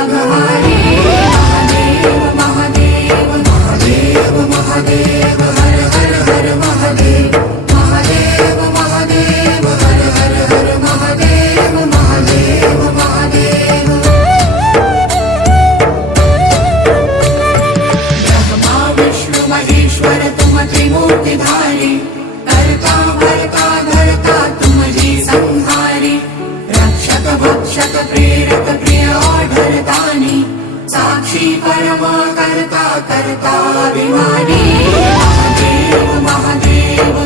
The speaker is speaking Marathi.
अघहारी महादेव महादेव महादेव महादेव हर हर हर महादेव महादेव महादेव हर हर हर महादेव महादेव महादेव ब्रह्मा विष्णु महेश्वर तुम त्रिमूर्तिधारी करता भरता धरता तुम जी संहारी रक्षक भक्षक प्रेरक प्रिय आढरतानी साक्षी परमा करता करता अभिमानी महादेव महादेव